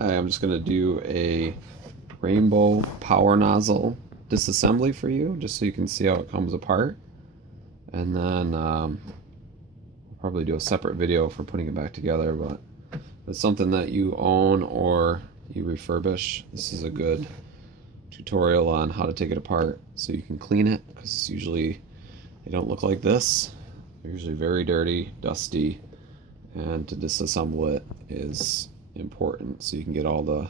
Hi, I'm just going to do a rainbow power nozzle disassembly for you, just so you can see how it comes apart. And then we'll probably do a separate video for putting it back together, but if it's something that you own or you refurbish, this is a good tutorial on how to take it apart so you can clean it, because usually they don't look like this. They're usually very dirty, dusty, and to disassemble it is important so you can get all the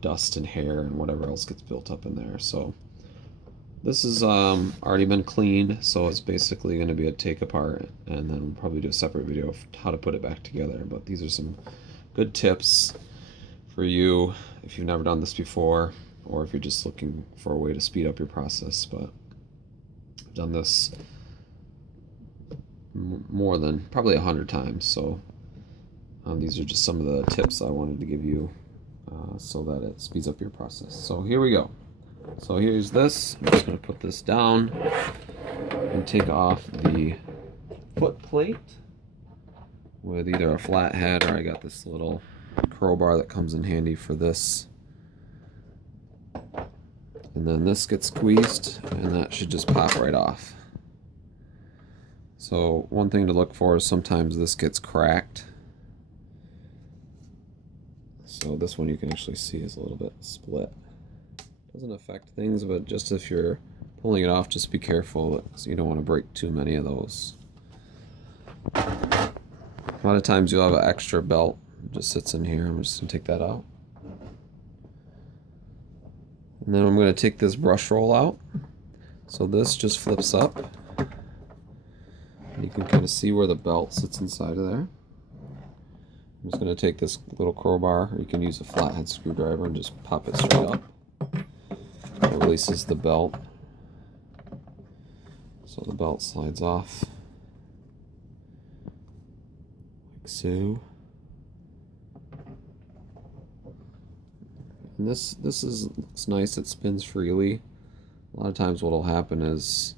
dust and hair and whatever else gets built up in there. So this is already been cleaned, so it's basically going to be a take apart, and then we'll probably do a separate video of how to put it back together. But these are some good tips for you if you've never done this before, or if you're just looking for a way to speed up your process. But I've done this more than probably 100 times, so these are just some of the tips I wanted to give you so that it speeds up your process. So here we go. So here's this. I'm just going to put this down and take off the foot plate with either a flat head, or I got this little crowbar that comes in handy for this. And then this gets squeezed, and that should just pop right off. So one thing to look for is sometimes this gets cracked. So this one you can actually see is a little bit split. Doesn't affect things, but just if you're pulling it off, just be careful, so you don't want to break too many of those. A lot of times you'll have an extra belt that just sits in here. I'm just going to take that out. And then I'm going to take this brush roll out. So this just flips up. And you can kind of see where the belt sits inside of there. I'm just going to take this little crowbar, or you can use a flathead screwdriver, and just pop it straight up. It releases the belt. So the belt slides off. Like so. And this looks nice, it spins freely. A lot of times what will happen is,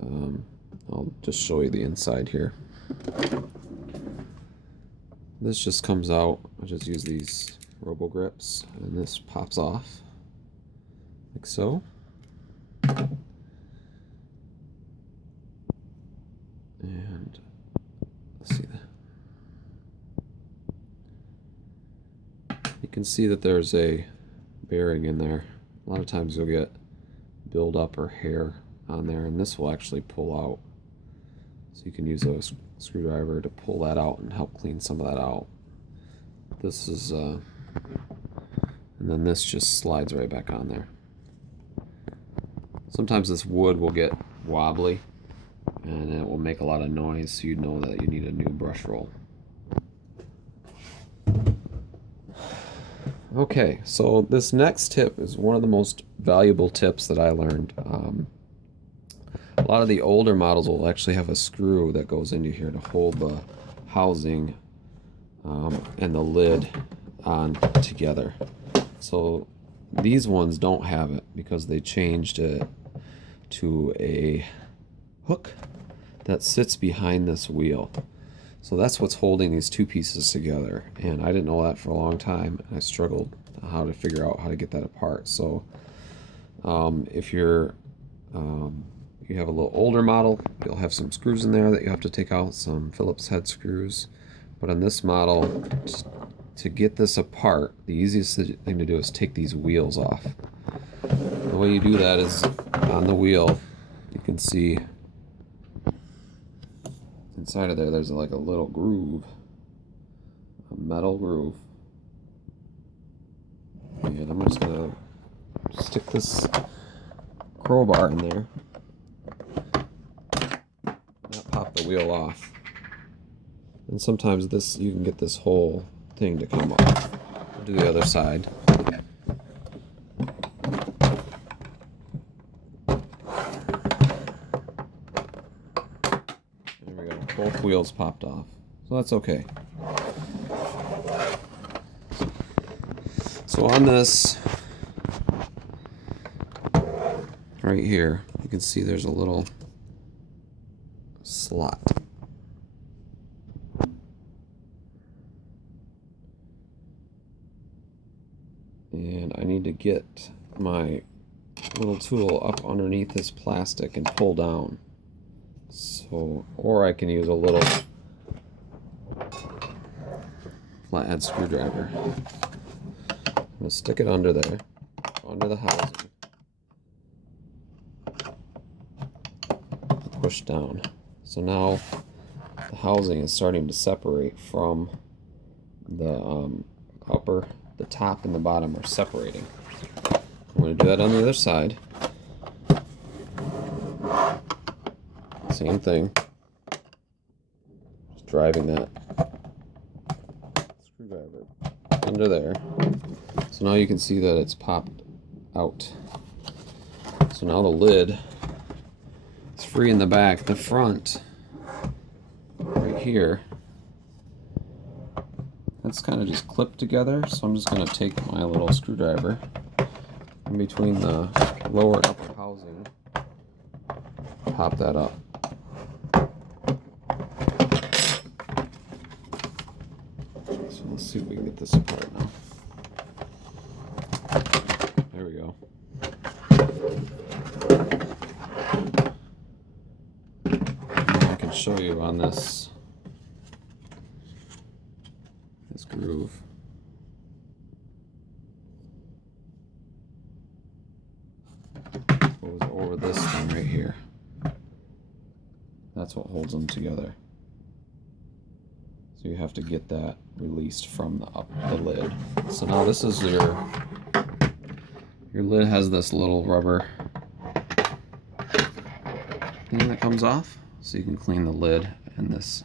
I'll just show you the inside here. This just comes out. I just use these robo grips, and this pops off like so. And let's see that. You can see that there's a bearing in there. A lot of times you'll get buildup or hair on there, and this will actually pull out. So you can use a screwdriver to pull that out and help clean some of that out. This is, and then this just slides right back on there. Sometimes this wood will get wobbly and it will make a lot of noise, so you know that you need a new brush roll. Okay, so this next tip is one of the most valuable tips that I learned. A lot of the older models will actually have a screw that goes into here to hold the housing and the lid on together. So these ones don't have it because they changed it to a hook that sits behind this wheel. So that's what's holding these two pieces together, and I didn't know that for a long time, and I struggled how to figure out how to get that apart. So if you have a little older model, you'll have some screws in there that you have to take out, some Phillips head screws. But on this model, to get this apart, the easiest thing to do is take these wheels off. The way you do that is on the wheel, you can see inside of there, there's like a little groove, a metal groove. And I'm just going to stick this crowbar in there. Not pop the wheel off. And sometimes this, you can get this whole thing to come off. We'll do the other side. There we go. Both wheels popped off. So that's okay. So on this right here, you can see there's a little slot. And I need to get my little tool up underneath this plastic and pull down. So, or I can use a little flathead screwdriver. I'm gonna stick it under there, under the housing. Push down. So now the housing is starting to separate from the the top and the bottom are separating. I'm going to do that on the other side. Same thing. Just driving that screwdriver under there. So now you can see that it's popped out. So now the lid is free in the back. The front, right here, that's kind of just clipped together. So I'm just going to take my little screwdriver in between the lower and upper housing, pop that up. So let's see if we can get this apart now. There we go. Now I can show you on this groove. Goes over this thing right here. That's what holds them together. So you have to get that released from the lid. So now this is your lid has this little rubber thing that comes off, so you can clean the lid and this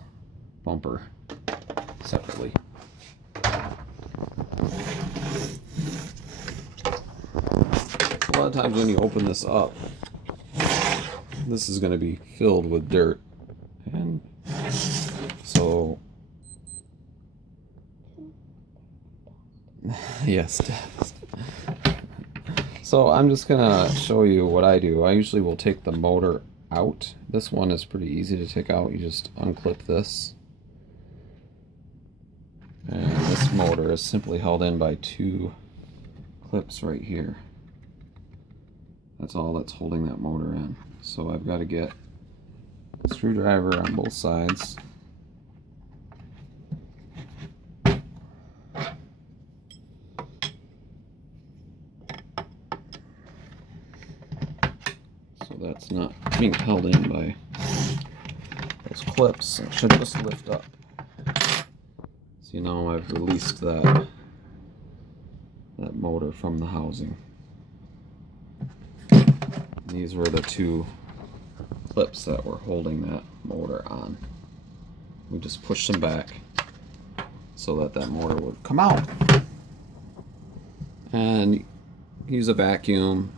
bumper separately. A lot of times when you open this up, this is going to be filled with dirt, and so yes. So I'm just gonna show you what I do. I usually will take the motor out. This one is pretty easy to take out. You just unclip this, and this motor is simply held in by two clips right here. That's all that's holding that motor in. So I've got to get a screwdriver on both sides. So that's not being held in by those clips. It should just lift up. See, now I've released that motor from the housing. These were the two clips that were holding that motor on. We just pushed them back so that motor would come out. And use a vacuum.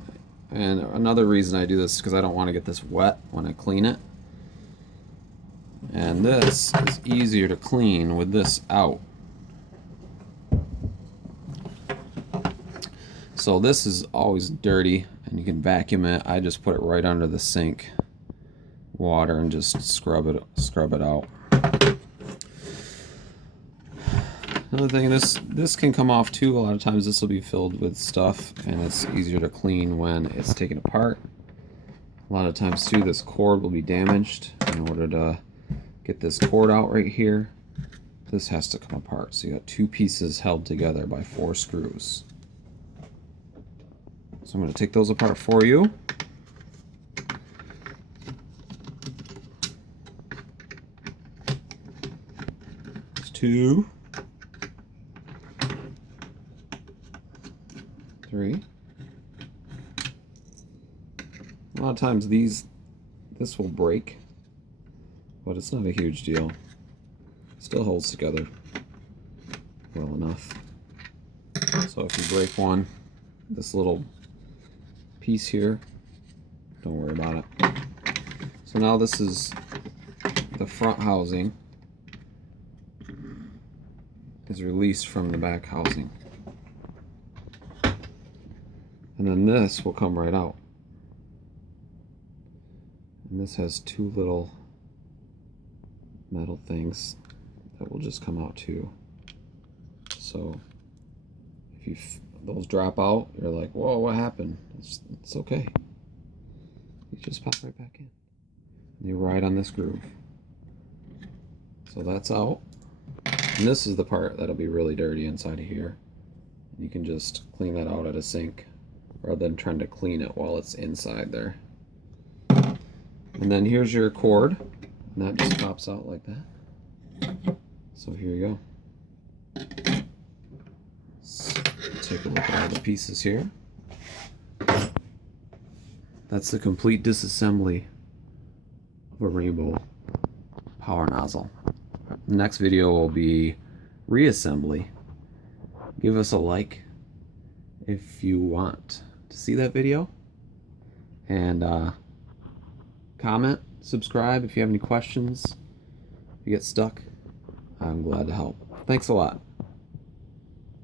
And another reason I do this is because I don't want to get this wet when I clean it. And this is easier to clean with this out. So this is always dirty, and you can vacuum it. I just put it right under the sink water and just scrub it out. Another thing, this can come off too. A lot of times this will be filled with stuff, and it's easier to clean when it's taken apart. A lot of times too, this cord will be damaged. In order to get this cord out right here, this has to come apart. So you got two pieces held together by 4 screws. So I'm going to take those apart for you. There's 2, 3. A lot of times this will break, but it's not a huge deal. It still holds together well enough. So if you break one, this little piece here, don't worry about it. So now this is the front housing is released from the back housing, and then this will come right out, and this has 2 little metal things that will just come out too. So if you those drop out, you're like, whoa, what happened? It's okay. You just pop right back in. And you ride on this groove. So that's out. And this is the part that'll be really dirty inside of here. You can just clean that out at a sink rather than trying to clean it while it's inside there. And then here's your cord, and that just pops out like that. So here you go. Let's take a look at all the pieces here. That's the complete disassembly of a rainbow power nozzle. The next video will be reassembly. Give us a like if you want to see that video, and comment, subscribe if you have any questions. If you get stuck, I'm glad to help. Thanks a lot.